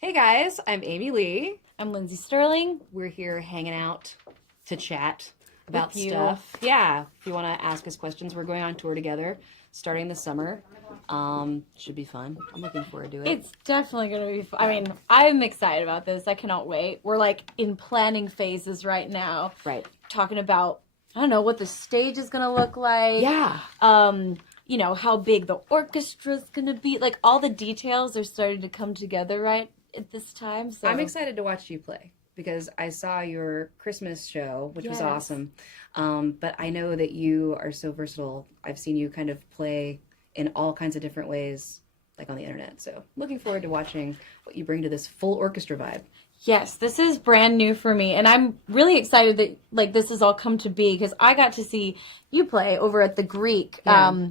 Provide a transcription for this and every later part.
Hey guys, I'm Amy Lee. I'm Lindsey Stirling. We're here hanging out to chat about With you. stuff. Yeah, if you want to ask us questions, we're going on tour together starting this summer. Should be fun. I'm looking forward to it. It's definitely going to be fun. I mean, I'm excited about this. I cannot wait. We're like in planning phases right now. Right. Talking about, I don't know, what the stage is going to look like. Yeah. You know, how big the orchestra's going to be. Like all the details are starting to come together right at this time. So I'm excited to watch you play because I saw your Christmas show, which was Yes. awesome. But I know that you are so versatile. I've seen you kind of play in all kinds of different ways, like on the internet. So looking forward to watching what you bring to this full orchestra vibe. Yes, this is brand new for me, and I'm really excited that like this has all come to be because I got to see you play over at the Greek. Yeah.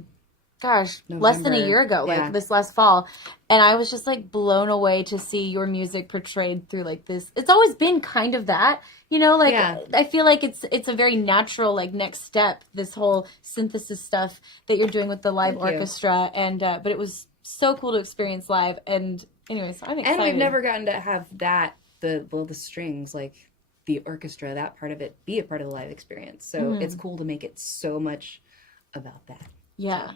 Less than a November. year ago, like Yeah. this last fall, and I was just like blown away to see your music portrayed through like this. It's always been kind of that, you know, like Yeah. I feel like it's a very natural like next step. This whole synthesis stuff that you're doing with the live Thank you. orchestra, and but it was so cool to experience live. And anyways, I'm excited. And we've never gotten to have that, the strings, like the orchestra, that part of it, be a part of the live experience. So it's cool to make it so much about that. Yeah.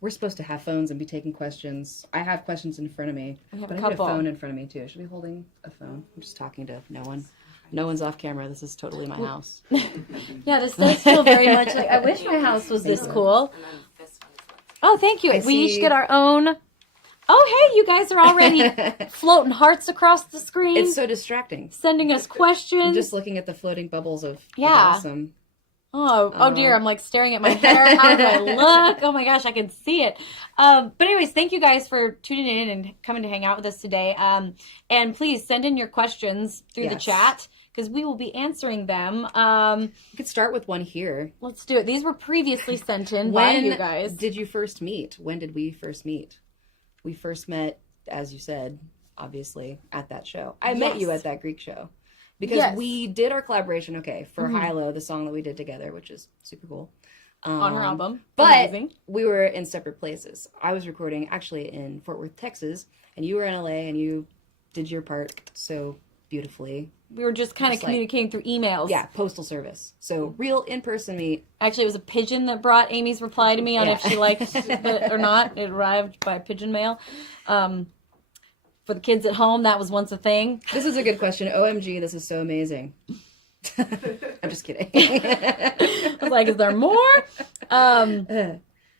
We're supposed to have phones and be taking questions. I have questions in front of me, We have but a I need a couple. phone in front of me too. Should I be holding a phone? I'm just talking to no one. No one's off camera. This is totally my house. Yeah, this does feel very much like I wish my house was this cool. Oh, thank you. I We each see- get our own. Oh, hey, you guys are already floating hearts across the screen, It's so distracting. sending us I'm questions. just looking at the floating bubbles of Yeah. awesome. Oh dear, I'm like staring at my hair. How do I look? Oh my gosh, I can see it. But anyways, thank you guys for tuning in and coming to hang out with us today. And please send in your questions through the Yes. chat because we will be answering them. We could start with one here. Let's do it. These were previously sent in by When you guys. did you first meet? When did we first meet? We first met, as you said, obviously, at that show. I met you Yes. at that Greek show. Because Yes. we did our collaboration, for Hilo, the song that we did together, which is super cool. On her album. But Amazing. we were in separate places. I was recording actually in Fort Worth, Texas, and you were in LA, and you did your part so beautifully. We were just kind of Just like- communicating through emails. Yeah, postal service. So real in-person meet. Actually, it was a pigeon that brought Amy's reply to me on Yeah. if she liked it or not. It arrived by pigeon mail. For the kids at home, that was once a thing. This is a good question. OMG, this is so amazing. I'm just kidding. I was like, is there more?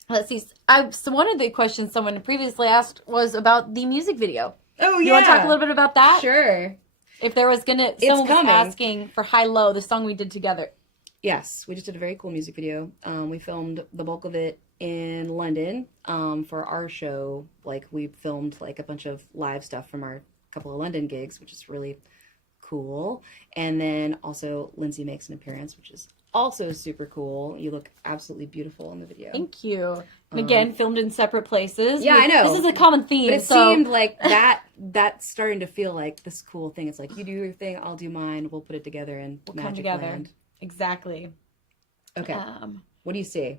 Let's see. So one of the questions someone previously asked was about the music video. Oh, You want to talk a little bit about that? Sure. If there was someone was coming. asking for High Low, the song we did together. Yes, we just did a very cool music video. We filmed the bulk of it in London for our show. Like, we filmed like a bunch of live stuff from our couple of London gigs, which is really cool. And then also Lindsey makes an appearance, which is also super cool. You look absolutely beautiful in the video. Thank you. And again, filmed in separate places. Yeah, I know. This is a common theme. But it so seemed like that's starting to feel like this cool thing. It's like, you do your thing, I'll do mine. We'll put it together and we'll come magic together. land. Exactly. Okay. What do you see?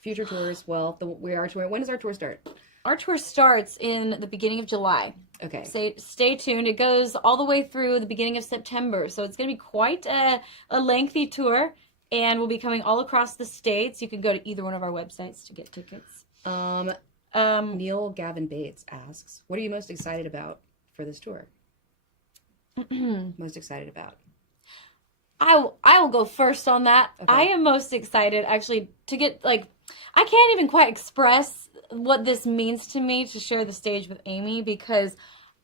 Future tours. Well, we are touring. When does our tour start? Our tour starts in the beginning of July. Okay. Stay tuned. It goes all the way through the beginning of September. So it's going to be quite a lengthy tour. And we'll be coming all across the states. You can go to either one of our websites to get tickets. Neil Gavin Bates asks, what are you most excited about for this tour? Most excited about? I will go first on that. Okay. I am most excited actually to get I can't even quite express what this means to me to share the stage with Amy because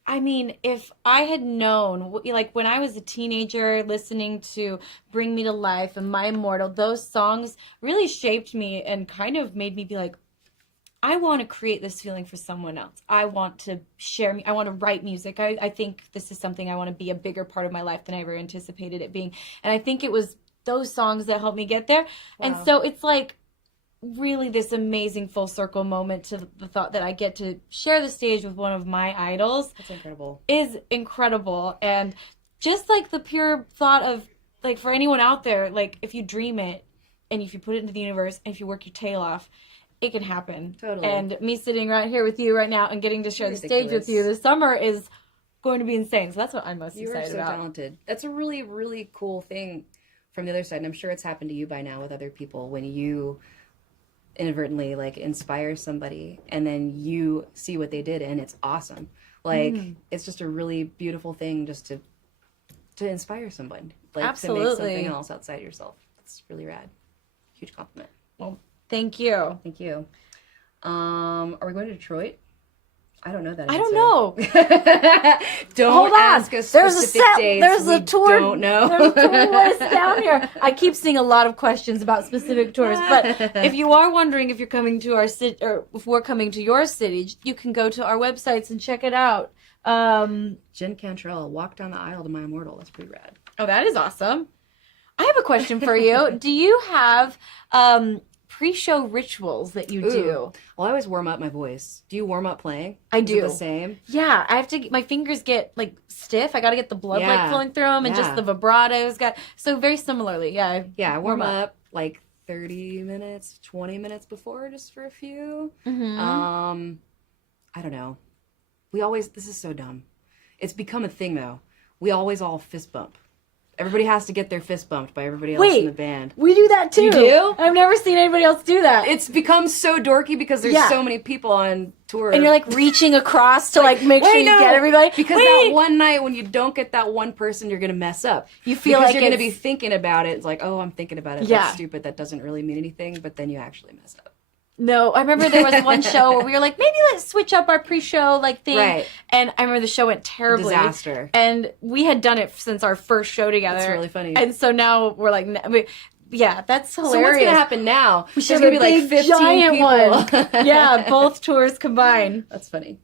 I mean, if I had known, like when I was a teenager listening to Bring Me to Life and My Immortal, those songs really shaped me and kind of made me be like, I want to create this feeling for someone else. I want to I want to write music. I think this is something I want to be a bigger part of my life than I ever anticipated it being. And I think it was those songs that helped me get there. Wow. And so it's like really this amazing full circle moment to the thought that I get to share the stage with one of my idols. That's incredible. Is incredible. And just like the pure thought of like for anyone out there, like if you dream it and if you put it into the universe and if you work your tail off, it can happen. Totally. And me sitting right here with you right now and getting to share the stage Ridiculous. with you this summer is going to be insane. So that's what I'm most You are excited so about. talented. That's a really, really cool thing from the other side. And I'm sure it's happened to you by now with other people when you inadvertently like inspire somebody and then you see what they did and it's awesome. Like it's just a really beautiful thing just to inspire someone. Like Absolutely. to make something else outside yourself. It's really rad. Huge compliment. Well, thank you. Thank you. Are we going to Detroit? I don't know that. I answer. don't know. Don't Hold on. ask us There's specific dates. There's we a tour. Don't know. There's a tour list down here. I keep seeing a lot of questions about specific tours, but if you are wondering if you're coming to our city or if we're coming to your city, you can go to our websites and check it out. Jen Cantrell, Walk Down the Aisle to My Immortal. That's pretty rad. Oh, that is awesome. I have a question for you. Do you have pre-show rituals that you do? Well, I always warm up my voice. Do you warm up playing? I Is it do. the same? Yeah, I have to. My fingers get like stiff. I got to get the blood like flowing through them, and just the vibratos got. So very similarly, yeah. Yeah, I warm up like 30 minutes, 20 minutes before, just for a few. Mm-hmm. I don't know. This is so dumb. It's become a thing though. We always all fist bump. Everybody has to get their fist bumped by everybody else in the band. We do that too. You do? I've never seen anybody else do that. It's become so dorky because there's so many people on tour. And you're like reaching across to like make sure you get everybody. Because that one night when you don't get that one person, you're going to mess up. You feel because like you're going to be thinking about it. It's like, oh, I'm thinking about it. Yeah. That's stupid. That doesn't really mean anything. But then you actually mess up. No, I remember there was one show where we were like, maybe let's switch up our pre-show like thing. Right. And I remember the show went terribly. Disaster. And we had done it since our first show together. That's really funny. And so now we're like, yeah, that's hilarious. So what's going to happen now? We should There's going to be have a like big, 15 giant people. one. Yeah, both tours combined. That's funny.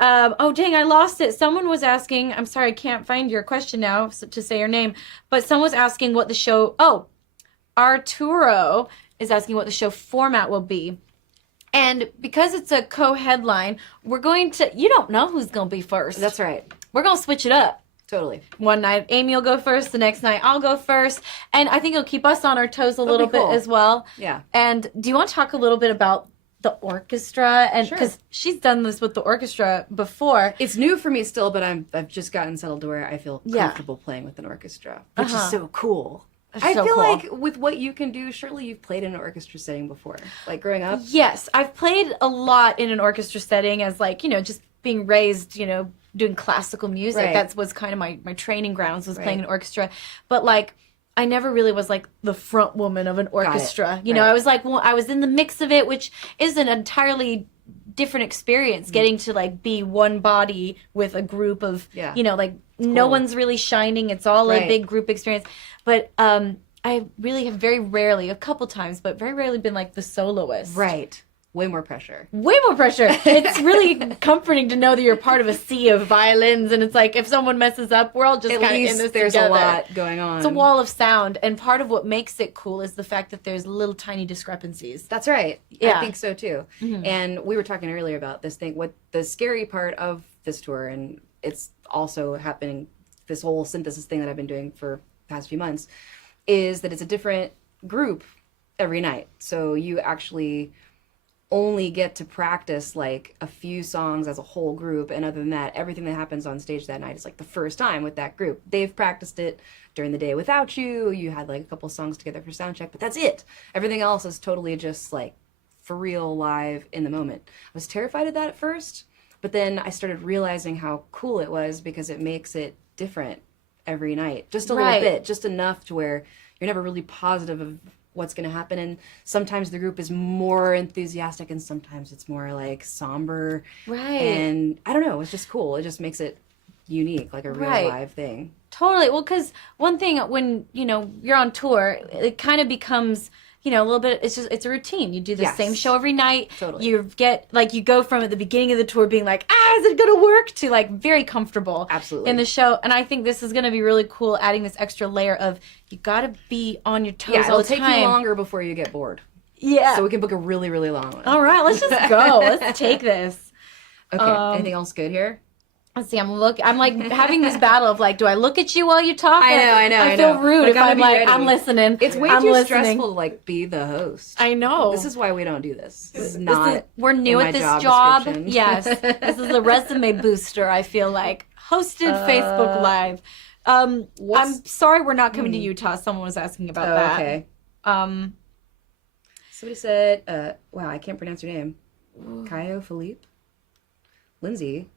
Oh, dang, I lost it. Someone was asking, I'm sorry, I can't find your question now to say your name, but someone was asking what the show, Arturo is asking what the show format will be. And because it's a co-headline, we're going to, you don't know who's going to be first. That's right. We're going to switch it up. Totally. One night, Amy will go first. The next night, I'll go first. And I think it'll keep us on our toes a little bit as well. Yeah. And do you want to talk a little bit about the orchestra? And Sure. because she's done this with the orchestra before. It's new for me still, but I've just gotten settled to where I feel comfortable playing with an orchestra, which is so cool. I feel like with what you can do, surely you've played in an orchestra setting before, like growing up. Yes, I've played a lot in an orchestra setting as like, just being raised, doing classical music. Right. That was kind of my training grounds was playing an orchestra. But like, I never really was like the front woman of an orchestra. I was like, I was in the mix of it, which is an entirely different experience, getting to like be one body with a group of, like no one's really shining. It's all a big group experience. But I really have very rarely, a couple times, but very rarely been like the soloist. Right. Way more pressure. Way more pressure. It's really comforting to know that you're part of a sea of violins, and it's like if someone messes up, we're all just kind of in this there's together. a lot going on. It's a wall of sound, and part of what makes it cool is the fact that there's little tiny discrepancies. That's right. Yeah. I think so too. Mm-hmm. And we were talking earlier about this thing. What the scary part of this tour, and it's also happening, this whole synthesis thing that I've been doing for the past few months, is that it's a different group every night. So you actually only get to practice like a few songs as a whole group, and other than that, everything that happens on stage that night is like the first time with that group. They've practiced it during the day without you. You had like a couple songs together for sound check, but that's it. Everything else is totally just like for real, live, in the moment. I was terrified of that at first, but then I started realizing how cool it was because it makes it different every night, just a little bit, just enough to where you're never really positive of what's going to happen. And sometimes the group is more enthusiastic and sometimes it's more like somber. Right. And I don't know, it's just cool. It just makes it unique, like a real live thing. Totally. Well, because one thing when, you're on tour, it kind of becomes, a little bit, it's a routine. You do the same show every night. Totally. You go from at the beginning of the tour being like, is it going to work, to like very comfortable Absolutely. in the show. And I think this is going to be really cool, adding this extra layer of you got to be on your toes all the time. It'll take you longer before you get bored. Yeah. So we can book a really, really long one. All right, let's just go. Let's take this. Okay, anything else good here? Let's see. I'm like having this battle of like, do I look at you while you talk? I know. I feel rude Like, if I'm like, ready. I'm listening. It's way I'm too listening. stressful to like be the host. I know. This is why we don't do this. This is not. We're new in at my this job. description. Yes, this is a resume booster. I feel like hosted Facebook Live. I'm sorry we're not coming to Utah. Someone was asking about that. Okay. Somebody said, "Wow, I can't pronounce your name." Caio Philippe. Lindsey,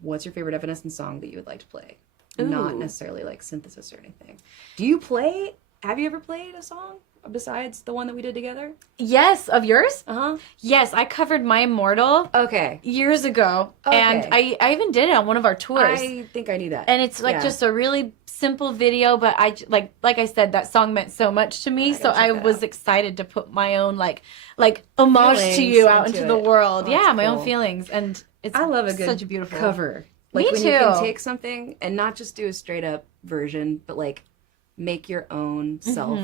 what's your favorite Evanescence song that you would like to play? Ooh. Not necessarily like synthesis or anything. Do you play? Have you ever played a song besides the one that we did together? Yes, of yours? Uh-huh. Yes, I covered My Immortal Okay. years ago. Okay. And I even did it on one of our tours. I think I knew that. And it's like just a really simple video, but I like I said, that song meant so much to me. So I was excited to put my own like homage Feelings to you out into into the it. world. Oh, yeah, that's my cool. own feelings. And it's I love a good such a beautiful cover. Like Me when too. you can take something and not just do a straight up version, but like make your own self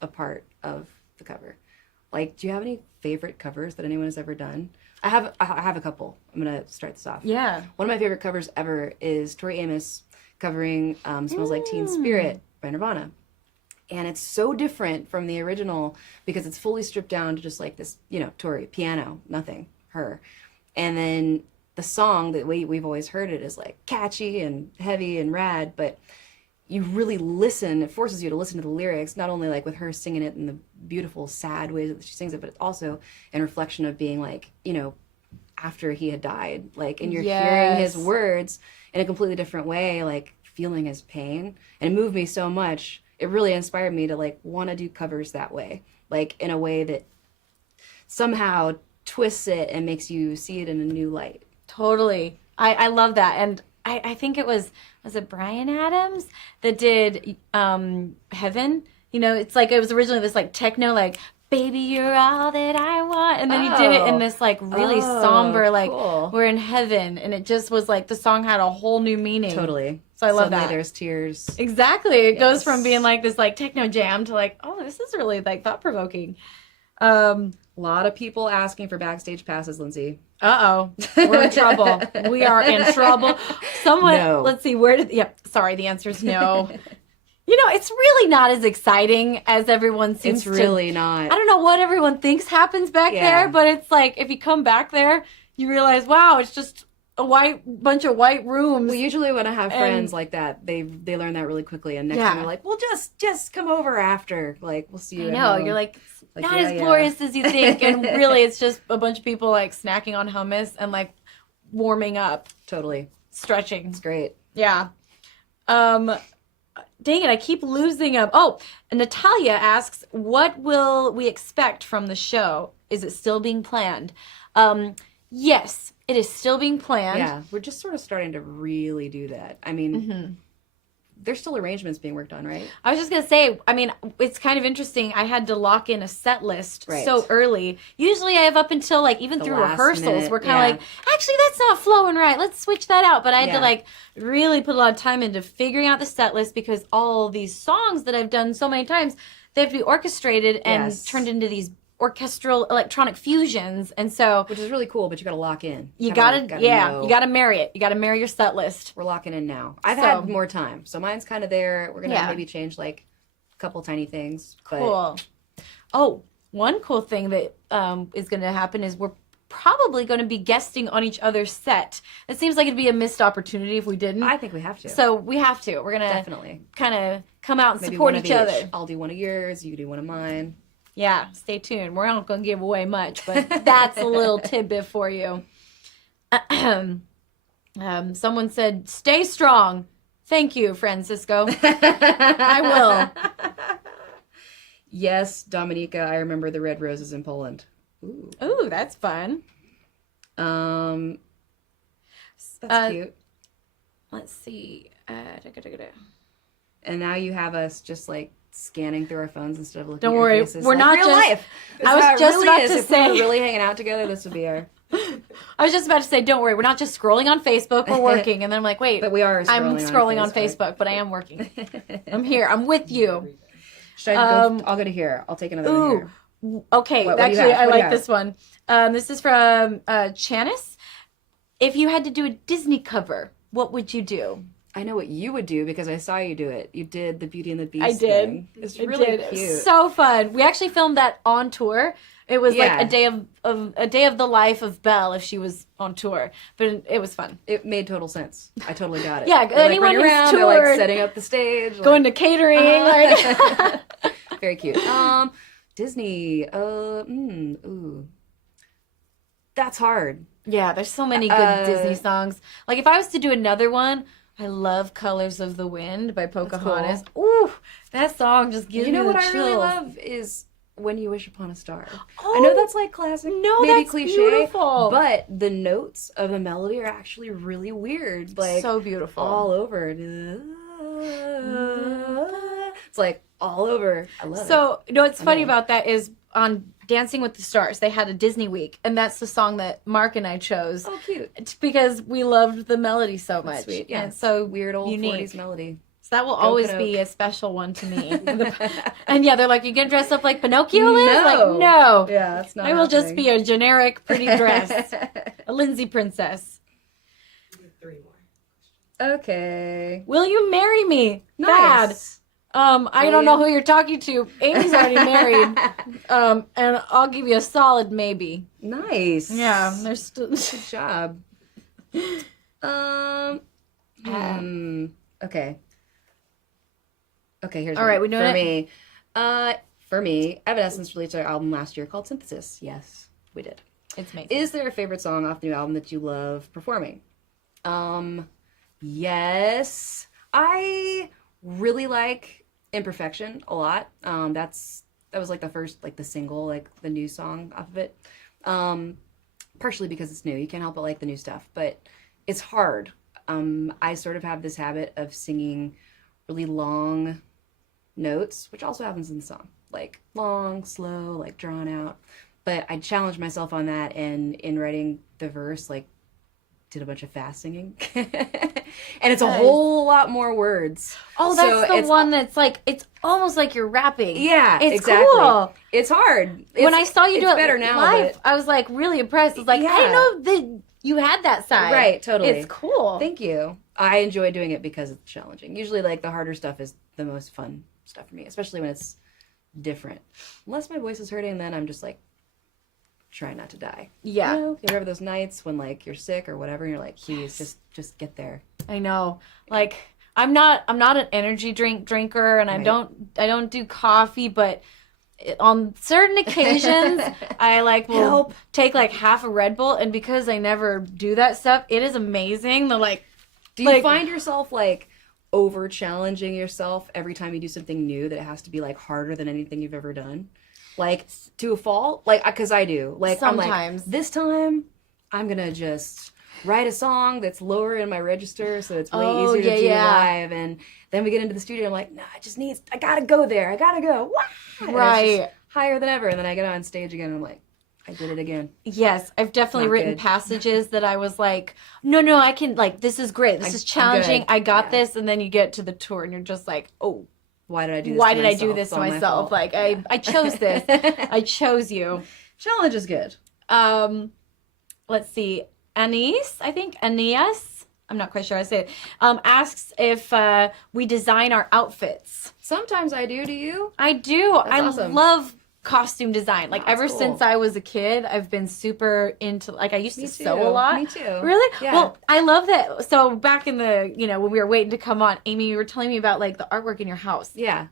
a part of the cover. Like, do you have any favorite covers that anyone has ever done? I have a couple. I'm gonna start this off. Yeah. One of my favorite covers ever is Tori Amos covering "Smells Like Teen Spirit" by Nirvana. And it's so different from the original because it's fully stripped down to just like this, Tori, piano, nothing, her. And then the song that we've always heard it is like catchy and heavy and rad, but you really listen, it forces you to listen to the lyrics, not only like with her singing it in the beautiful, sad ways that she sings it, but it's also in reflection of being like, after he had died, like, and you're hearing his words in a completely different way, like feeling his pain. And it moved me so much. It really inspired me to like want to do covers that way, like in a way that somehow twists it and makes you see it in a new light. Totally. I love that. And I think it was it Bryan Adams that did Heaven? It's like it was originally this like techno, like, baby, you're all that I want. And then he did it in this like really somber, like, cool. We're in heaven. And it just was like the song had a whole new meaning. Totally. So I love Suddenly that. There's tears. Exactly. It goes from being like this like techno jam to like, oh, this is really like thought provoking. A lot of people asking for backstage passes, Lindsey. Uh-oh. We're in trouble. We are in trouble. No. Let's see, sorry, the answer is no. It's really not as exciting as everyone seems to. It's really not. I don't know what everyone thinks happens back there, but it's like, if you come back there, you realize, wow, it's just a bunch of white rooms. Well, usually when I have friends like that, they learn that really quickly, and next time they're like, well, just come over after. Like, we'll see you I at know, home. you're like not as glorious as you think, and really it's just a bunch of people like snacking on hummus and like warming up, Totally. stretching. It's great. Yeah. Dang it, I keep losing them. Oh, Natalia asks, what will we expect from the show? Is it still being planned? Yes, it is still being planned. Yeah, we're just sort of starting to really do that. I mean, there's still arrangements being worked on, right? I was just going to say, I mean, it's kind of interesting. I had to lock in a set list so early. Usually I have up until like even through rehearsals, minute, we're kind of like, actually that's not flowing right. Let's switch that out. But I had to like really put a lot of time into figuring out the set list because all these songs that I've done so many times, they have to be orchestrated and turned into these orchestral electronic fusions, and so which is really cool, but you got to lock in. You gotta you gotta marry it. You gotta marry your set list. We're locking in now. I've had more time, so mine's kind of there. We're gonna maybe change like a couple tiny things. But... Cool. Oh, one cool thing that is gonna happen is we're probably going to be guesting on each other's set. It seems like it'd be a missed opportunity if we didn't. I think we have to. So we have to. We're gonna definitely kind of come out and maybe support each other. I'll do one of yours. You do one of mine. Yeah, stay tuned. We're not going to give away much, but that's a little tidbit for you. Someone said, stay strong. Thank you, Francisco. I will. Yes, Dominica, I remember the red roses in Poland. Ooh, that's fun. That's cute. Let's see. And now you have us just like scanning through our phones instead of looking Don't at worry, our faces. we're like, not real just. life. I was just about to if say. we were really hanging out together, this would be our. I was just about to say, don't worry, we're not just scrolling on Facebook. We're working, and then I'm like, wait, but we are. I'm scrolling on Facebook, but I am working. I'm here. I'm with you. Should I go? I'll go to here. I'll take another one here. Okay, what actually, I like this one. This is from Chanice. if you had to do a Disney cover, what would you do? I know what you would do because I saw you do it. You did the Beauty and the Beast I did. thing. It's I really did. It cute. was so fun. We actually filmed that on tour. It was Yeah. like a day of the life of Belle if she was on tour, but it was fun. It made total sense. I totally got it. Yeah, They're, like, anyone running who's around, they're like toured, setting up the stage, going to catering, like very cute. Disney. Ooh, that's hard. yeah. There's so many good Disney songs. Like if I was to do another one, I love "Colors of the Wind" by Pocahontas. Ooh, that song just gives You know me what the I really chills. love is "When You Wish Upon a Star." Oh, I know that's like classic, no, maybe that's cliche, beautiful. but the notes of the melody are actually really weird. Like so beautiful. all over. It's like all over. I love it. So, you know what's funny know. about that is on Dancing with the Stars, they had a Disney week, and that's the song that Mark and I chose. Oh, cute. It's because we loved the melody so much. Sweet. Yeah. And it's so Weird old unique. 40s melody. So that will always Pinocchio. be a special one to me. And yeah, they're like, "You gonna dress up like Pinocchio, Liz?" No. Like, no. Yeah, that's not I will just happening. be a generic pretty dress. A Lindsey princess. 3 more. Okay. Will you marry me? Bad. Nice. I Will don't know you? who you're talking to. Amy's already married. And I'll give you a solid maybe. Nice. Yeah, there's still. Good job. Okay. Okay, here's All one. right, we doing for it? me. For me, Evanescence released their album last year called Synthesis. Yes, we did. It's amazing. Is there a favorite song off the new album that you love performing? Yes. I really like Imperfection a lot. That was like the first, like the single, like the new song off of it. Partially because it's new. You can't help but like the new stuff, but it's hard. I sort of have this habit of singing really long notes, which also happens in the song. Like long, slow, like drawn out. But I challenged myself on that, and in writing the verse, like did a bunch of fast singing. And it's a Nice. whole lot more words. Oh, So that's the it's- one that's like, it's almost like you're rapping. Yeah, It's exactly. cool. It's hard. When I saw you do it's it better now, live, but- I was like really impressed. I was like, I Yeah. didn't know that you had that side. Right, totally. It's cool. Thank you. I enjoy doing it because it's challenging. Usually, like, the harder stuff is the most fun stuff for me, especially when it's different. Unless my voice is hurting, then I'm just, like, trying not to die. Yeah. You know, you ever those nights when, like, you're sick or whatever, and you're like, please, just get there. I know. Like I'm not an energy drinker, and Right. I don't do coffee, but on certain occasions I like will Help. take like half a Red Bull, and because I never do that stuff, it is amazing. The like Do you Like- find yourself, like, over challenging yourself every time you do something new that it has to be, like, harder than anything you've ever done? Like, to a fault? Like, because I do. Like, I'm Sometimes. like, this time, I'm going to just write a song that's lower in my register so it's way Oh, easier to do yeah. live. And then we get into the studio, I'm like, no, I got to go there. I got to go. Wah! And it's Right. just higher than ever. And then I get on stage again, and I'm like, I did it again. Yes, I've definitely Not written good. passages that I was like, no, I can, like, this is great. This is I'm challenging. good. I got Yeah. this. And then you get to the tour and you're just like, oh, Why did I do this why to did I myself? do this It's to all my myself? fault. Like, Yeah. I chose this. I chose you. Challenge is good. Let's see. Anise, I think, Aeneas, I'm not quite sure how to say it, asks if we design our outfits. Sometimes I do. Do you? I do. That's I awesome. love costume design. Like That's ever cool. since I was a kid, I've been super into, like I used Me to too. sew a lot. Me too. Really? Yeah. Well, I love that. So back in the, when we were waiting to come on, Amy, you were telling me about like the artwork in your house. Yeah.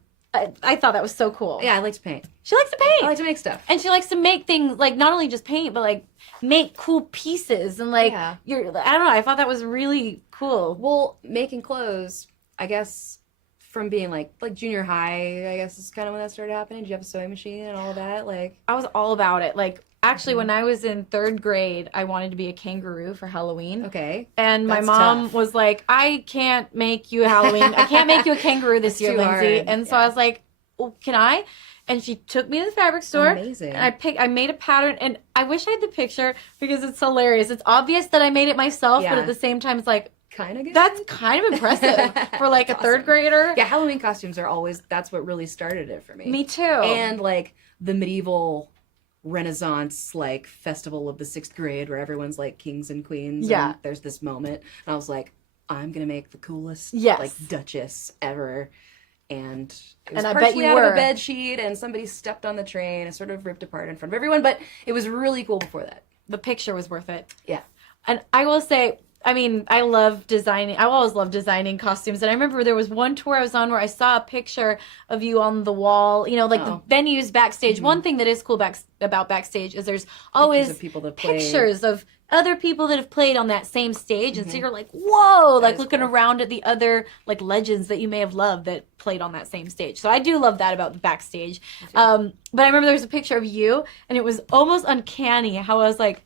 I thought that was so cool. Yeah, I like to paint. She likes to paint. I like to make stuff. And she likes to make things, like not only just paint, but like make cool pieces and like Yeah. I don't know, I thought that was really cool. Well, making clothes, I guess, from being like junior high, I guess is kind of when that started happening. Did you have a sewing machine and all that? Like, I was all about it. Like actually Mm-hmm. when I was in 3rd grade, I wanted to be a kangaroo for Halloween. okay. And my That's mom tough. was like, I can't make you a Halloween. I can't make you a kangaroo this It's year, too Lindsay. hard. And so Yeah. I was like, well, can I? And she took me to the fabric store. Amazing. And I made a pattern, and I wish I had the picture because it's hilarious. It's obvious that I made it myself, but Yeah. at the same time, it's like, Kind of good. that's kind of impressive for like That's a 3rd awesome. grader. Yeah, Halloween costumes are always, that's what really started it for me. Me too. And like the medieval Renaissance like festival of the 6th grade where everyone's like kings and queens. Yeah. And there's this moment, and I was like, I'm gonna make the coolest Yes. like duchess ever. And it was And I bet partially you out of were. a bed sheet, and somebody stepped on the train and sort of ripped apart in front of everyone. But it was really cool before that. The picture was worth it. Yeah. And I will say, I mean, I love designing. I always love designing costumes. And I remember there was one tour I was on where I saw a picture of you on the wall, you know, like the venues backstage. Mm-hmm. One thing that is cool about backstage is there's Pictures always of people that play. pictures of other people that have played on that same stage. And so you're like, whoa, like is looking cool. around at the other like legends that you may have loved that played on that same stage. So I do love that about the backstage. But I remember there was a picture of you and it was almost uncanny how I was like,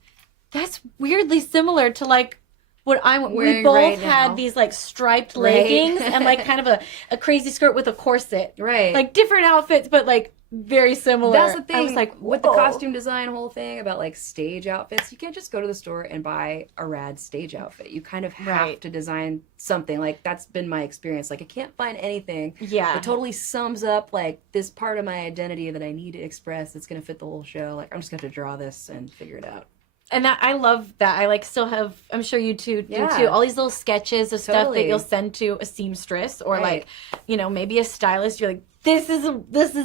that's weirdly similar to like what I'm wearing. We both right had now. these like striped Right. leggings and like kind of a crazy skirt with a corset. Right. Like different outfits, but like very similar. That's the thing. I was like, with the whoa. costume design whole thing about like stage outfits, you can't just go to the store and buy a rad stage outfit. You kind of have Right. to design something. Like that's been my experience. Like I can't find anything Yeah. that totally sums up like this part of my identity that I need to express that's gonna fit the whole show. Like I'm just gonna have to draw this and figure it out. And that I love that. I like still have, I'm sure you two do Yeah. too, all these little sketches of stuff that Totally. you'll send to a seamstress or Right. like, you know, maybe a stylist. You're like, this is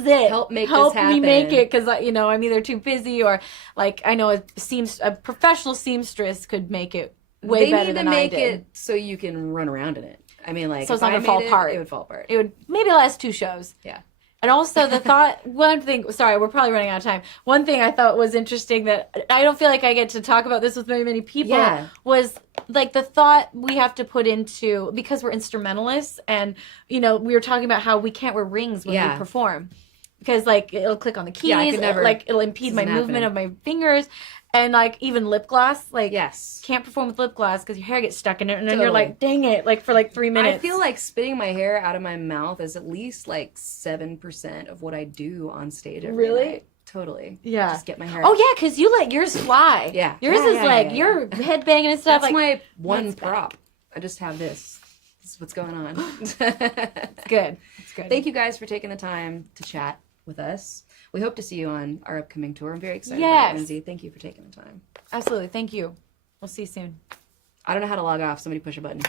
it. Help make Help this me make happen. it because you know I'm either too busy or like I know a professional seamstress could make it way They better need to than I make did. it so you can run around in it. I mean, like So it's if not I gonna fall made apart. It would fall apart. It would maybe last 2 shows. Yeah. And also the thought, one thing, sorry, we're probably running out of time. One thing I thought was interesting that I don't feel like I get to talk about this with very many people Yeah. was like the thought we have to put into, because we're instrumentalists and, you know, we were talking about how we can't wear rings when Yeah. we perform. Because like it'll click on the keys, Yeah, I could never- like it'll impede my isn't movement happening. of my fingers. And like even lip gloss, like Yes. can't perform with lip gloss because your hair gets stuck in it and then you're Totally. like, dang it, like for like 3 minutes. I feel like spitting my hair out of my mouth is at least like 7% of what I do on stage every Really? night. Totally. Yeah. Just get my hair. Oh yeah, because you let yours fly. Yeah. Yours Yeah, is yeah, like yeah, yeah. you're headbanging and stuff. That's like my one that's bad. prop. I just have this. This is what's going on. good. It's good. Thank you guys for taking the time to chat with us. We hope to see you on our upcoming tour. I'm very excited about Yes. it, Lindsey. Thank you for taking the time. Absolutely. Thank you. We'll see you soon. I don't know how to log off. Somebody push a button.